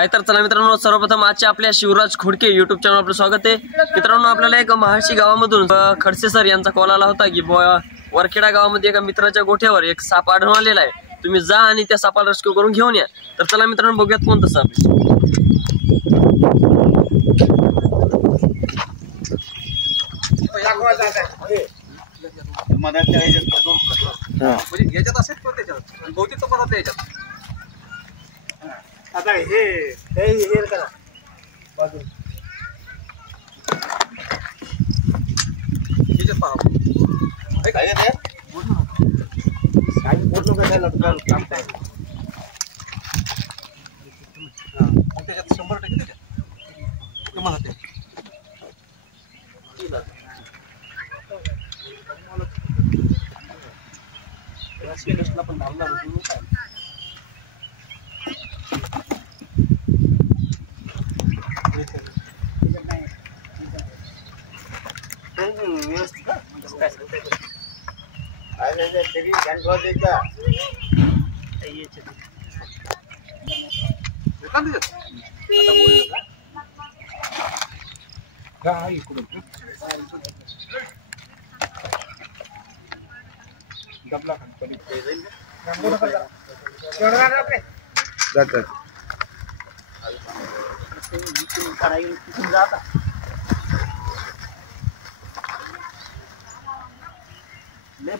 हाय तर चला मित्रांनो, सर्वप्रथम आजच्या आपल्या शिवराज खोडके युट्यूब चॅनल आपलं स्वागत आहे. मित्रांनो, आपल्याला एक महाळशी गावामधून खडसे सर यांचा कॉल आला होता की वरखेडा गावामध्ये एका मित्राच्या गोठ्यावर एक साप आढळून आलेला आहे. तुम्ही जा आणि त्या सापाला रेस्क्यू करून घेऊन या. तर चला मित्रांनो, बघूयात कोणता साप आहे. आता हे करा बाजू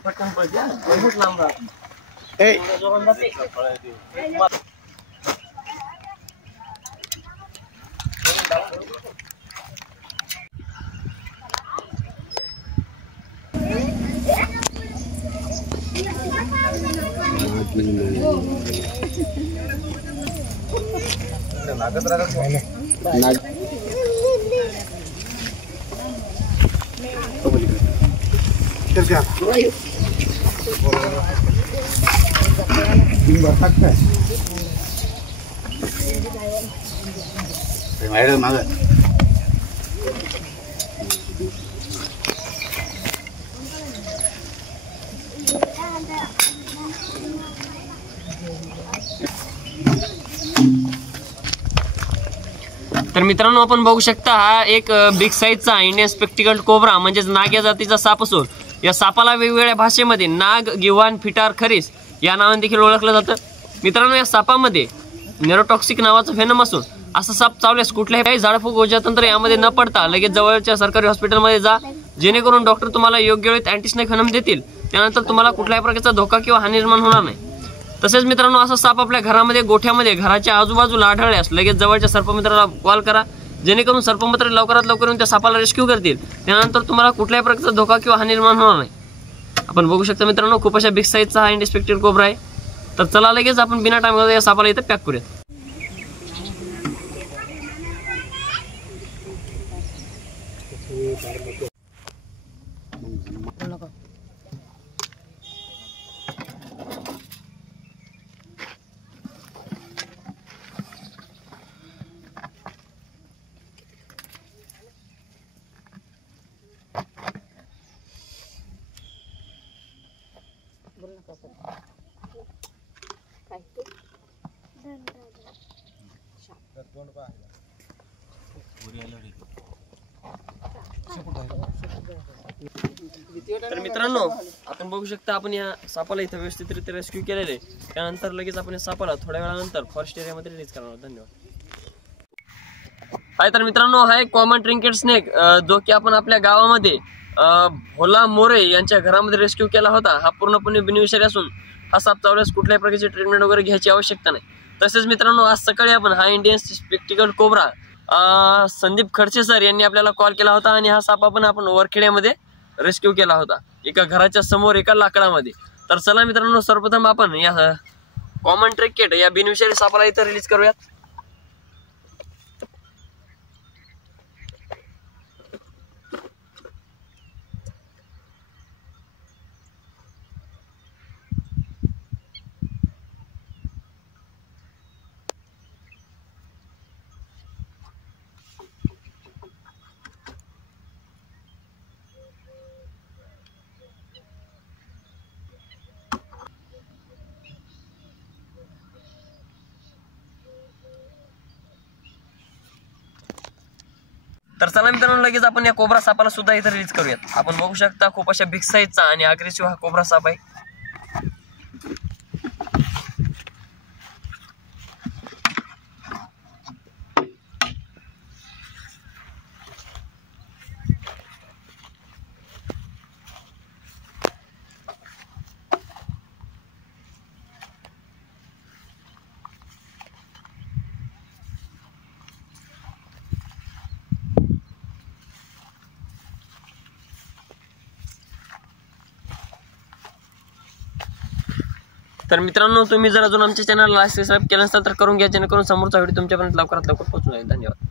पटकन पडते बहुत लांब राहतो. तर मित्रांनो, आपण बघू शकता हा एक बिग साईजचा इंडियन स्पेक्टिकल्ड कोब्रा म्हणजेच नाग या जातीचा साप असून या सापाला वेगवेगळ्या भाषेमध्ये नाग, गिवान, फिटार, खरीस या नावाने देखील ओळखलं जातं. मित्रांनो, या सापामध्ये नेरोटॉक्सिक नावाचं फेनम असून असा साप चावल्यास कुठल्याही झाडफूक ऊर्जातंत्र यामध्ये न पडता लगेच जवळच्या सरकारी हॉस्पिटलमध्ये जा, जेणेकरून डॉक्टर तुम्हाला योग्य वेळेत अँटीस्नेक फेनम देतील. त्यानंतर तुम्हाला कुठल्याही प्रकारचा धोका किंवा हानी निर्माण होणार नाही. तसेच मित्रांनो, असा साप आपल्या घरामध्ये, गोठ्यामध्ये, घराच्या आजूबाजूला आढळल्यास लगेच जवळच्या सर्पमित्राला कॉल करा, जेणेकरून सर्पमित्र लवकरात लवकर येऊन त्या सापाला रेस्क्यू करतील. त्यानंतर तुम्हाला कुठल्याही प्रकारचा धोका किंवा हानी निर्माण होणार नाही. आपण बघू शकता मित्रांनो, खूप अशा बिग साईजचा हा इंडिस्पेक्टेड कोब्रा आहे. तर चला लगेच आपण बिना टाइम या सापाला इथे पॅक करूयात. तर मित्रांनो, आपण बघू शकता आपण या सापाला इथे व्यवस्थितरित्या रेस्क्यू केलेले. त्यानंतर लगेच आपण या सापाला थोड्या वेळानंतर फॉरेस्ट एरियामध्ये रिलीज करणार आहोत. धन्यवाद. हाय तर मित्रांनो, हा एक कॉमन ट्रिंकेट स्नेक जो की आपण आपल्या गावामध्ये भोला मोरे यांच्या घरामध्ये रेस्क्यू केला होता. हा पूर्णपणे बिनविषारी असून हा साप चावल्यास कुठल्याही प्रकारची ट्रीटमेंट वगैरे घ्यायची आवश्यकता नाही. तसेच मित्रांनो, आज सकाळी आपण हा Indian spectacled cobra Sandeep Khadse sir यांनी आपल्याला कॉल केला होता आणि हा साप आपण वरखेड्यामध्ये रेस्क्यू केला होता, एका घराच्या समोर एका लाकडामध्ये. तर चला मित्रांनो, सर्वप्रथम आपण या कॉमन ट्रिंकेट या बिनविषारी सापाला इथं रिलीज करूयात. तर चला मित्रांनो, लगेच आपण या कोब्रा सापाला सुद्धा इथं रिलीज करूयात. आपण बघू शकता खूप अशा बिग साईजचा आणि अग्रेसिव्ह हा कोब्रा साप आहे. तर मित्रांनो, तुम्ही जर अजून आमच्या चॅनलला सबस्क्राईब केलं नसेल तर करून घ्या, जेणेकरून समोरचा व्हिडिओ तुमच्यापर्यंत लवकरात लवकर पोहोचून जाईल. धन्यवाद.